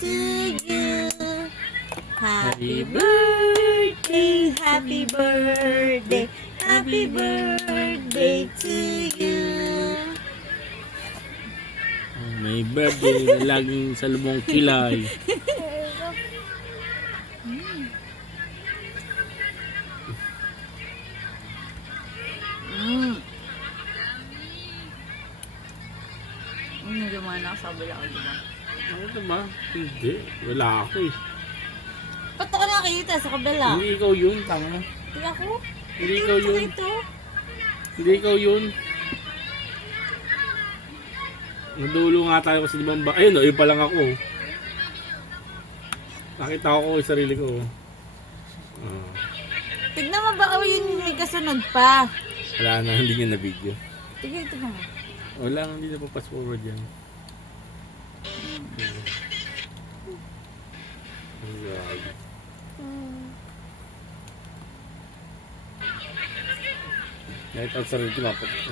to you. Happy birthday, happy birthday, happy birthday to you. May birthday na laging salubong kilay. Hindi mo na sa kabila ko, diba? Ano ba? Hindi. Wala ako eh. Ba't ako nakikita sa kabila? Hindi ikaw yun, tanga. Hindi ako? Hindi ikaw yun. Ito? Hindi ikaw yun. Nadulo nga tayo kasi di ba ba? Ayun o, yun pa lang ako. Nakita ko yung sarili ko. Tignan mo baka yun may kasunod pa. Wala na, hindi niya na video. Tignan mo. Wala, hindi na pa pass forward yan. Ang grabe. Nakita ko sa sarili ko,